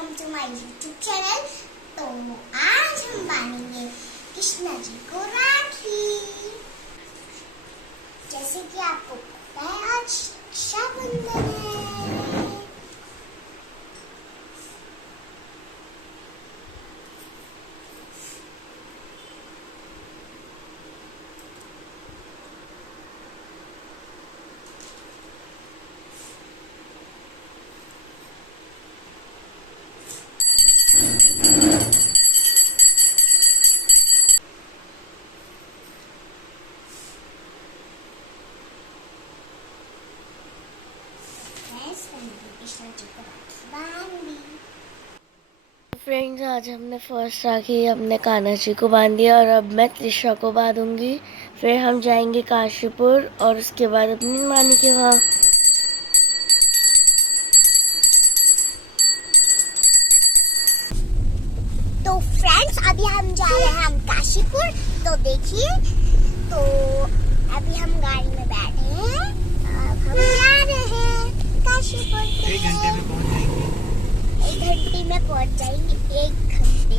Welcome to my YouTube channel. तो आज हम बांधेंगे कृष्णा जी को राखी। जैसे कि आपको पता है आज रक्षाबंधन है। फ्रेंड्स, आज हमने फर्स्ट राखी अपने कान्हा जी को बांध दिया और अब मैं त्रिशा को बांधूंगी। फिर हम जाएंगे काशीपुर और उसके बाद अपनी नानी के वहाँ। तो फ्रेंड्स अभी हम जा रहे हैं काशीपुर। तो देखिए, तो अभी हम गाड़ी में बैठे हैं। अब हम जा रहे हैं काशीपुर। 1 घंटे में पहुंच जाएंगे। 1 घंटे में पहुंच जाएंगे। 1 घंटे,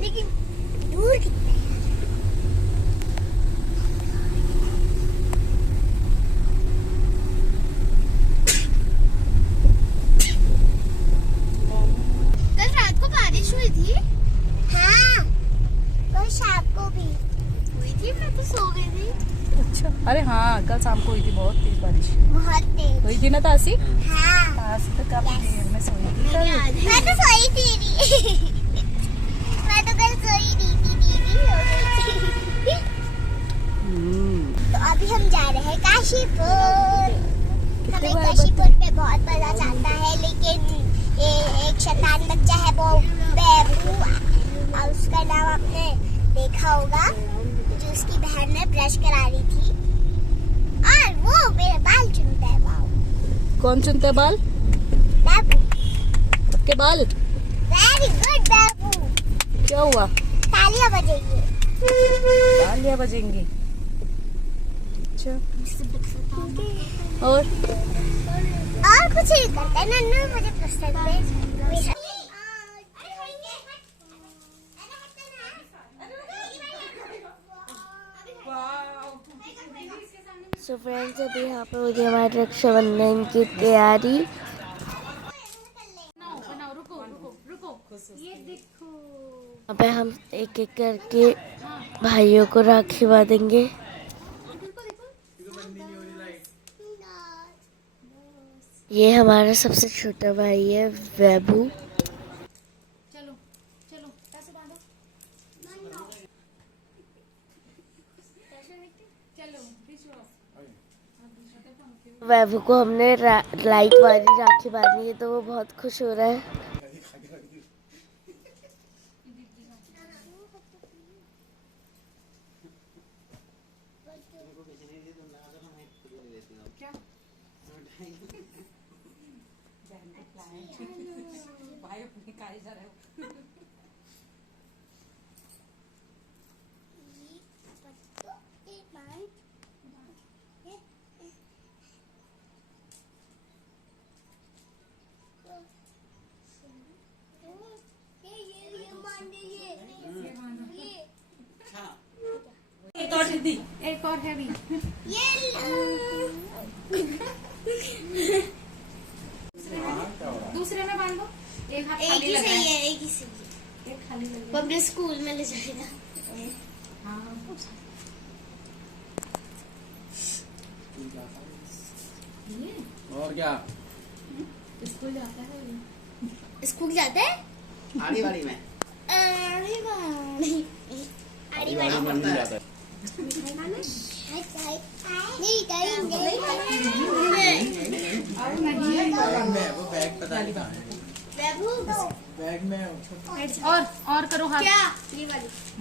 लेकिन दूर कितना है? कल रात को बारिश हुई थी। हाँ, कल शाम को भी हुई थी, मैं तो सो गई थी। अच्छा, अरे हाँ, कल शाम को हुई थी बहुत तेज बारिश। बहुत तेज हुई थी ना तासी? हाँ, तासी तो काफी देर में सोई थी कल। मैं तो सोई थी नहीं। मैं तो कल सोई नहीं थी, दीदी सो गई थी। तो अभी हम जा रहे हैं काशीपुर। हमें काशीपुर पे बहुत मजा आता है, लेकिन ये एक शैतान बच्चा है, वो बेबू, और उसका नाम आपने देखा होगा, जो उसकी बहन ने ब्रश करा रही थी और वो मेरे बाल चुनता है। वाओ, कौन चुनता है बाल? बेबू। के बाल? वेरी गुड बेबू। क्या हुआ? तालियां बजेंगी। तालियां बजेंगी। अच्छा, और कुछ नहीं करते। नन्नू मुझे पसंद है। सो फ्रेंड्स, अभी यहाँ पे हो गई हमारी रक्षाबंधन की तैयारी। यहाँ पे हम एक एक करके भाइयों को राखी बांधेंगे। ये हमारा सबसे छोटा भाई है वैभू। चलो चलो, पैसे बांधो। वैभू को हमने लाइट वाली राखी बांधी है, तो वो बहुत खुश हो रहा है। एक और है भी। दूसरे में बांध दो। एक हाथ खाली लगा है। एक ही सही है। एक खाली लगा है। वो अपने स्कूल में ले जाएगा। हाँ, और क्या? स्कूल जाता है। स्कूल जाता है? आड़ी वाली में। आड़ी वाली। आड़ी वाली में नहीं जाता है। वो बैग पता नहीं कहाँ है। बैग में और करो हाथ। क्या?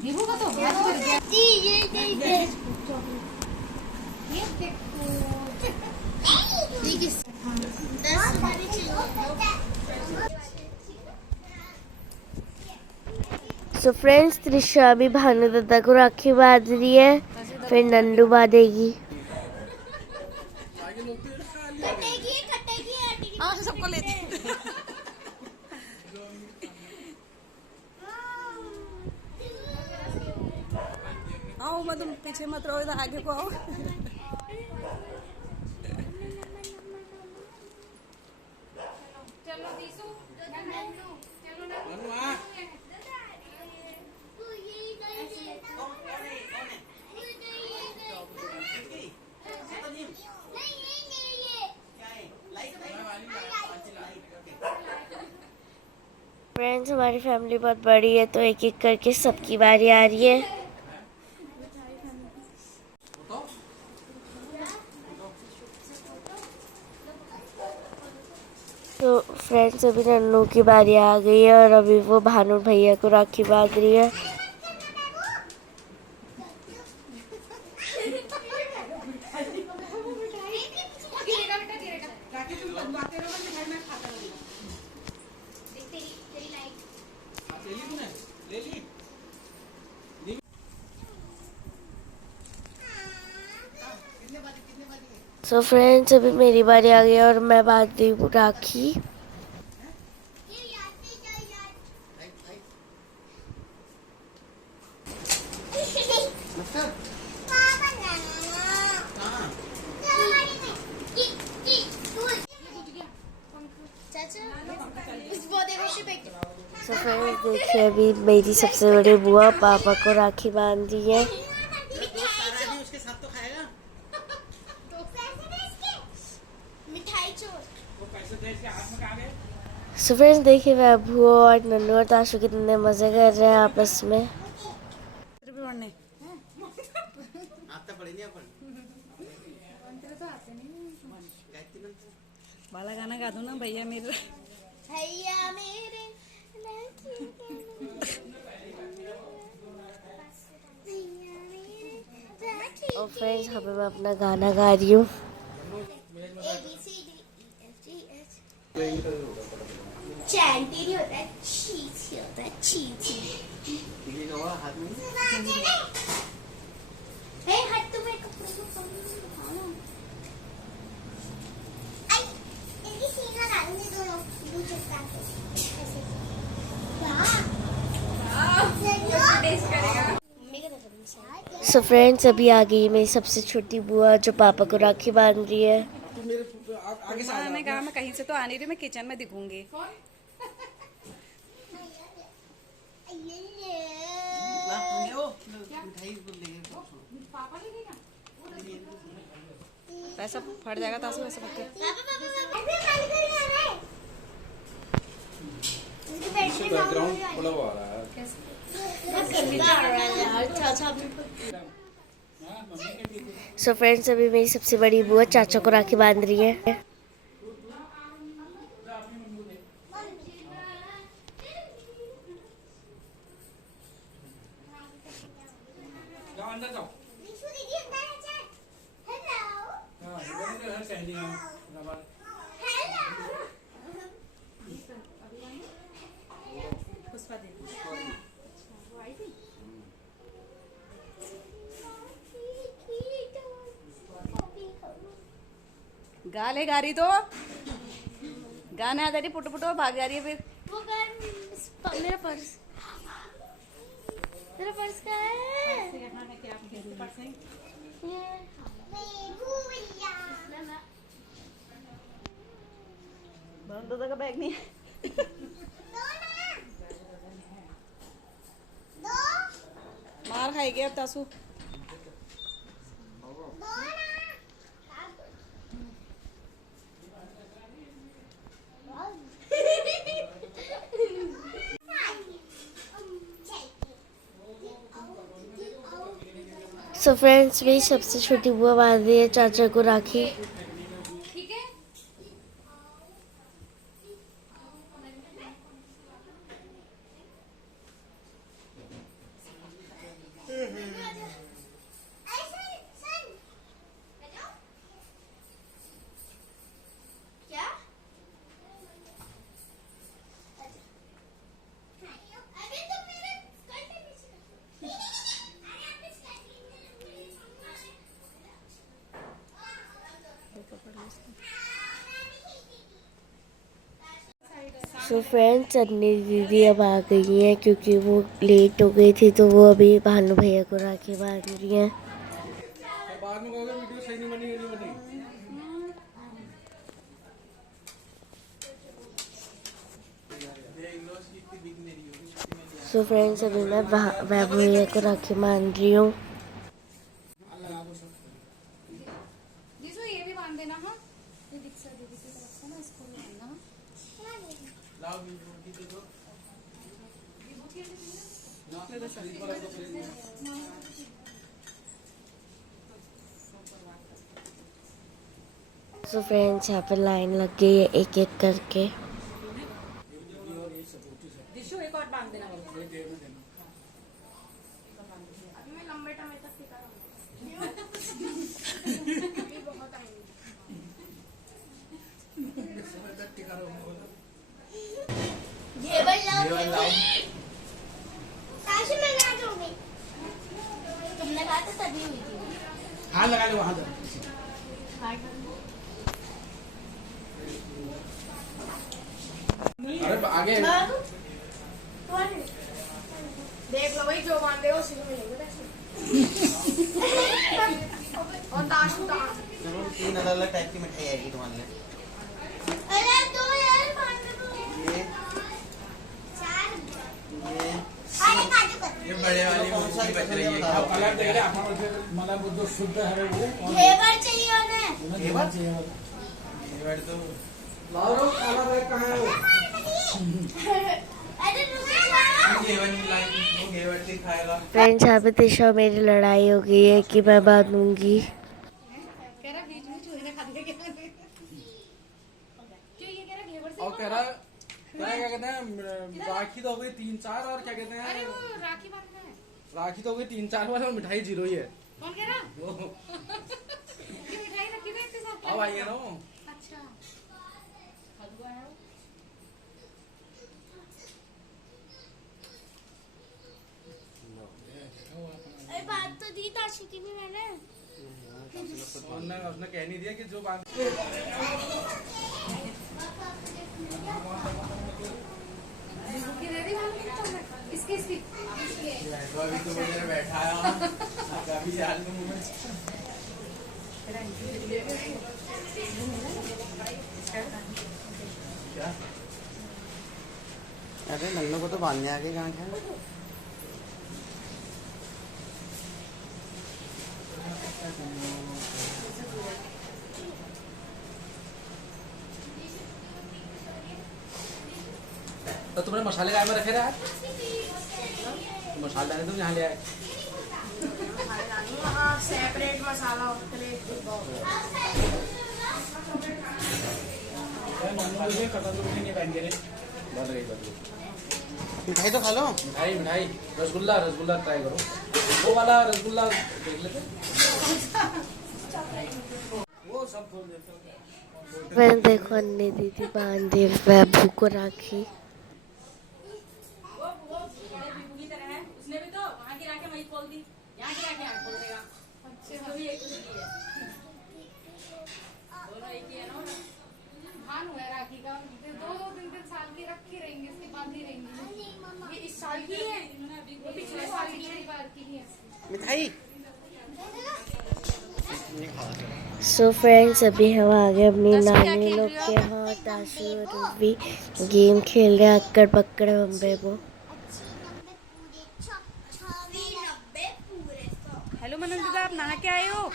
दीबू का तो हाथ कर गया। ये सो फ्रेंड्स, त्रिशा अभी भानु दादा को राखी बांध रही है, फिर नंदू बांधेगी। सबको लेते। मत रहो, इधर आगे को आओ। चलो दीसू चलो ना मनु आ तू ये कर कौन है नहीं ये क्या है लाइट ओके फ्रेंड्स, हमारी फैमिली बहुत बड़ी है तो एक एक करके सबकी बारी आ रही है। बताओ तो फ्रेंड्स, अभी नन्नू की बारी आ गई है और अभी वो भानु भैया को राखी बांध रही है। गिरेगा बेटा गिरेगा राखी तुम बनवाते रहो मैं घर में खाता रहूंगा तेरी लाइट ले ली तूने ले ली सो फ्रेंड्स, अभी मेरी बारी आ गई है और मैं बांध रही हूँ राखी। ये याद से चल याद मास्टर पापा ना कहां चलो हमारी में की चाचा उस पौधे को शिपेक सो फ्रेंड्स, देखिए अभी मेरी सबसे बड़ी बुआ पापा को राखी बांध रही है। सारा भी उसके साथ तो खाएगा मिठाई चोर वो पैसे दे इसके हाथ में कहां गए सो फ्रेंड्स, देखिए वैभू और नन्नू और ताशु कितने मजे कर रहे हैं आपस में। पढ़ने आता पड़े नहीं अपन गायत्री मंत्र वाला गाना गा दो ना भैया मेरे। भैया मेरे और फ्रेंड्स, अभी मैं अपना गाना गा रही हूँ। चैंटी नहीं होता है चीची होता है चीची ये का वाला हाथ में हे हट तू मेरे कपड़े को पकड़ ना आई इनकी सीन लगा दूंगी दोनों दूसरे साथ ऐसे वाह टेस्ट करेगा मम्मी का तरफ से सो फ्रेंड्स, अभी आ गई मेरी सबसे छोटी बुआ जो पापा को राखी बांध रही है। तू मेरे आगे से आ मैंने कहा मैं कहीं से तो आ नहीं रही, मैं किचन में दिखूंगी। ला ये ओ मिठाई बोल ले पापा लगेगा पैसा फट जाएगा तासु, ऐसा मत कर। बैकग्राउंड थोड़ा वो आ रहा है सो फ्रेंड्स, अभी मेरी सबसे बड़ी बुआ चाचा को राखी बांध रही है। जाओ अंदर जाओ हां इधर है कहनी है पुष्पा दे गा ले, गा रही तो गाना आ रही, पुट पुटो भाग जा रही है फिर। वो कर मेरा पर्स का है यहाँ है क्या पर्स है? ये दादा का बैग नहीं है। मार खाएगी अब तासु। सो फ्रेंड्स, मेरी सबसे छोटी बुआ बांध रही है चाचा को राखी। ठीक है क्या सो फ्रेंड्स, अन्नी दीदी अब आ गई हैं क्योंकि वो लेट हो गई थी तो वो अभी भानु भैया को राखी बांध रही हैं। सो फ्रेंड्स अभी मैं वैभव भैया को राखी मान रही हूँ। जिसको ये भी बांध देना। हाँ ये दीक्षा दीदी की तरफ से ना इसको भी बांधना। सो फ्रेंड्स यहाँ पे लाइन लग गई है एक एक करके। जिसको एक और बांध देना। अभी मैं लंबे टाइम तक टिका रहूंगा। अभी बहुत आएंगे। काशी में ना जाऊंगी। तुमने कहा था तभी हुई थी। हाथ लगा लो वहां तक। अरे आगे देख लो भाई जो बांधे हो उसी को मिलेंगे पैसे। और ताश ताश। चलो 3 अलग-अलग टाइप की मिठाई आएगी तुम्हारे लिए। अरे दो यार बांध दो। ये 4 ये अरे काजू कतली। ये बड़े वाली कौन सा बच रही है? आप कलर देख रहे हैं आपण मतलब जो शुद्ध है वो घेवर चाहिए उन्हें। घेवर चाहिए ये तो लाओ काला बैग कहाँ है वो? अरे रुको ना। घेवर नहीं लाई, वो घेवर से खाएगा। फ्रेंड्स यहाँ पे तिशा और मेरी लड़ाई हो गई है कि मैं बांधूंगी। कह रहा बीच में चूहे ने खा दिया क्या? क्यों ये कह रहा घेवर से? और कह रहा क्या कहते हैं राखी तो हो गई 3-4 और क्या कहते अरे हैं वो राखी बांधना है। राखी तो हो गई 3-4 बार और मिठाई 0 ही है। कौन कह रहा? वो ये मिठाई रखी थी इतने साथ। अब आई है ना वो। अच्छा। हलवा है वो। अरे बात तो दी ताशी की भी मैंने। उसने कह नहीं दिया कि जो बात की दे दी मैंने। इसकी इसकी। तो अभी तो मुझे बैठा है कभी यार के मुंह में क्या? अरे नल्लो को तो बांधने आगे कहाँ क्या? तो तुमने मसाले गाय में रखे रहे आज? मसाले डाले तुम यहाँ ले आए। हाँ सेपरेट मसाला मिठाई तो खा लो। मिठाई मिठाई रसगुल्ला रसगुल्ला ट्राई करो। वो वाला रसगुल्ला देख लेते। वो सब खोल देते। मैंने देखो अन्य दीदी बांधी वैभव को राखी। उसने भी तो वहाँ की राखें वही खोल दी। यहाँ की राखें यहाँ खोल देगा। अच्छा तो भी एक ही है। दोनों एक ही है ना। भान हुआ राखी का 2-2 3-3 साल की रखी रहेंगे इसके बाद ही रहेंगी। ये इस साल की है। वो पिछले साल की पिछली बार की है। मिठाई सो फ्रेंड्स अभी हम आ गए अपनी नानी लोग के यहाँ। ताशु और भी गेम खेल रहे हैं अक्कड़ पकड़ बम्बे को। हेलो मनंदिता, आप नहा के आए हो?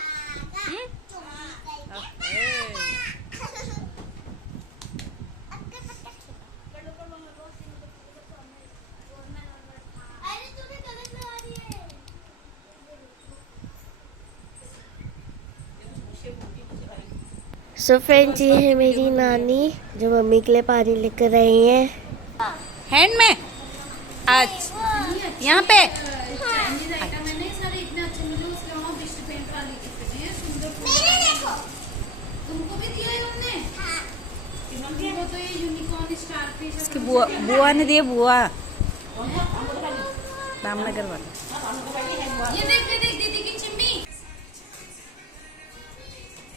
सो फ्रेंड्स ये है मेरी नानी जो मम्मी के लिए पानी लेकर आई है। हैंड में आज यहाँ पे मैंने सारे इतने अच्छे मुझे उसके वहाँ डिश पेंट वाली कितने सुंदर तुमको भी दिया है उन्होंने। तुमको तो ये यूनिकॉर्न स्टारफिश इसकी बुआ ने दिया। बुआ रामनगर वाला। ये देख दीदी की चिम्मी।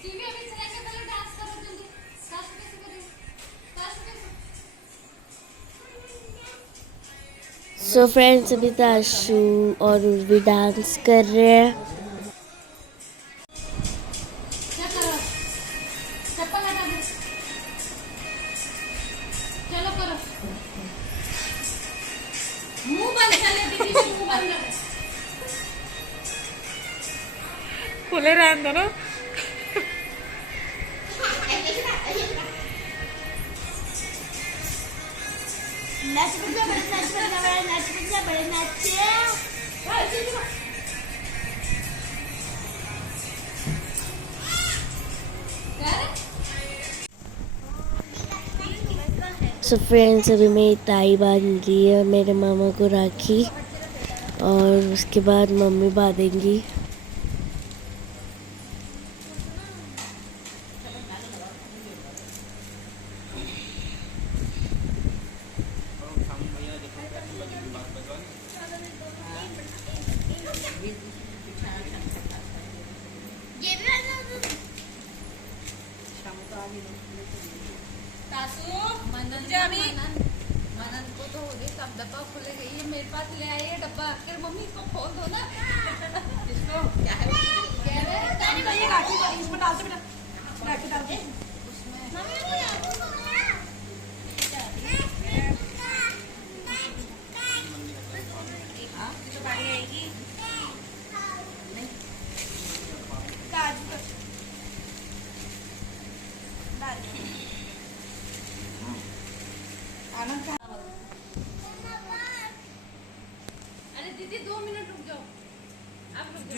टीवी अभी चला के पहले डांस करो जल्दी। ताशु कैसे करें? ताशु कैसे? सो फ्रेंड्स अभी ताशु और उर्वी डांस कर रहे हैं। क्या करो? चप्पल हटा दो। चलो करो। मुंह बंद खुले रहने दो ना। नच बजा बड़े नच बजा बड़े नच बजा बड़े नचे। सो फ्रेंड्स, अभी मेरी ताई बांध रही है मेरे मामा को राखी, और उसके बाद मम्मी बांधेंगी। ये भी वाला मनन को तो हो गई, कब डब्बा खुल गई, ये मेरे पास ले आई है डब्बा, फिर मम्मी इसको खोल दो ना। इसको क्या है? कह रहे हैं तानी भाई राखी इसमें डाल दे बेटा, राखी डाल दे उसमें। मम्मी को डाल दो हाँ तो गाड़ी आएगी नहीं आनंद का। अरे दीदी 2 मिनट रुक जाओ, आप रुक जाओ।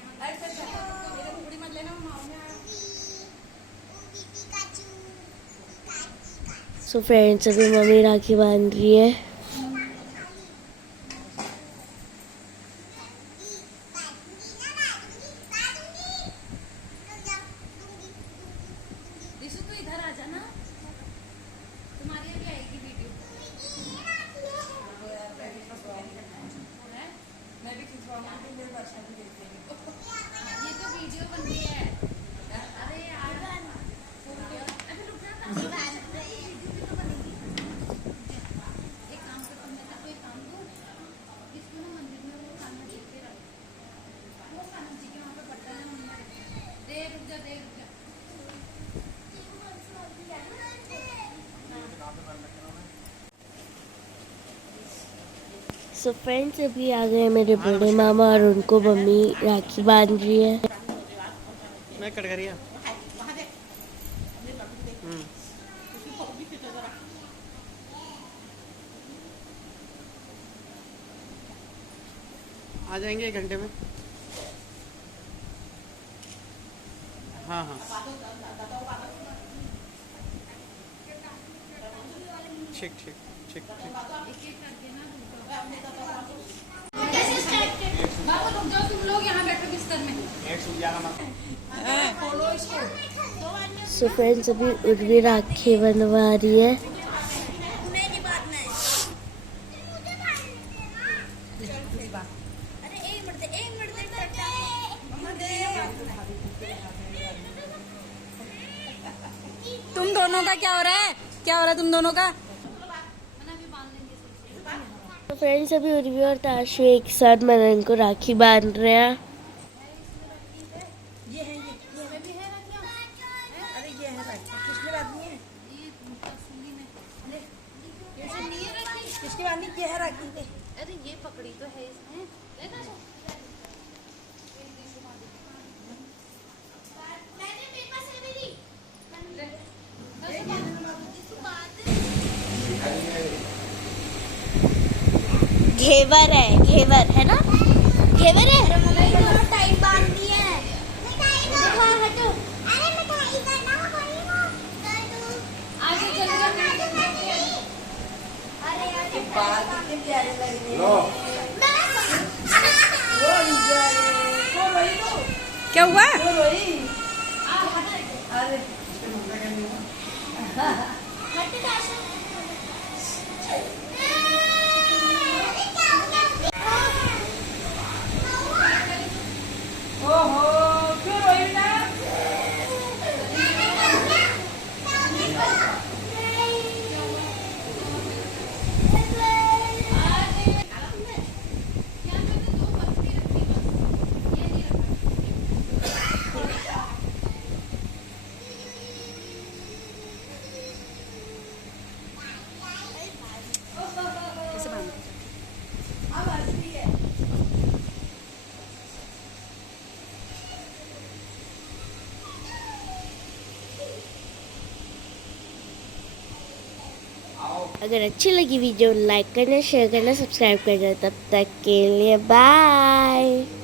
यहाँ घुगड़ी मत लेना, माँ में आया। सो फ्रेंड्स, अभी मम्मी राखी बांध रही है। दिशु तो इधर आ जाना, तुम्हारी अभी आएगी वीडियो। मैं भी खिंचवाऊंगी तो मेरे वर्षा भी देखते हैं। ये तो वीडियो बन रही है। अरे यार अभी रुक जा, एक काम कर, तुम मेरे को एक काम दो, इसमें ना मंदिर में वो खाना दे के रख, वो खाना जी के वहाँ पे पड़ता है मंदिर। दे रुक जा, दे रुक जा। सो फ्रेंड्स, अभी आ गए मेरे बड़े मामा और उनको मम्मी राखी बांध रही है। मैं कट करिए। आ जाएंगे 1 घंटे में। हाँ हाँ ठीक ठीक ठीक ठीक। बाबू रुक जाओ, तुम लोग यहाँ बैठो बिस्तर में। सो फ्रेंड्स, अभी उर्वी राखी बनवा रही है। मेरी बात नहीं। अरे एक मिनट दे तुम दोनों का क्या हो रहा है? क्या हो रहा है तुम दोनों का? तो फ्रेंड्स, अभी उर्वी और ताशु एक साथ मनन को राखी बांध रहे हैं। ये है ये भी है राखियाँ। अरे ये है राखी, किसने बांधनी है? किसकी बांधनी? ये है राखी। अरे ये पकड़ी तो है इसमें, लेना तो। घेवर है ना? घेवर है। टाइम बांधनी है। देखो हटो। अरे मिठाई करना कोई ना। आगे चल जा। अरे यार बाल कितने प्यारे लग रहे हैं। क्या हुआ? अरे ओहो, क्यों रोई ना? अगर अच्छी लगी वीडियो लाइक करना, शेयर करना, सब्सक्राइब करना। तब तक के लिए बाय।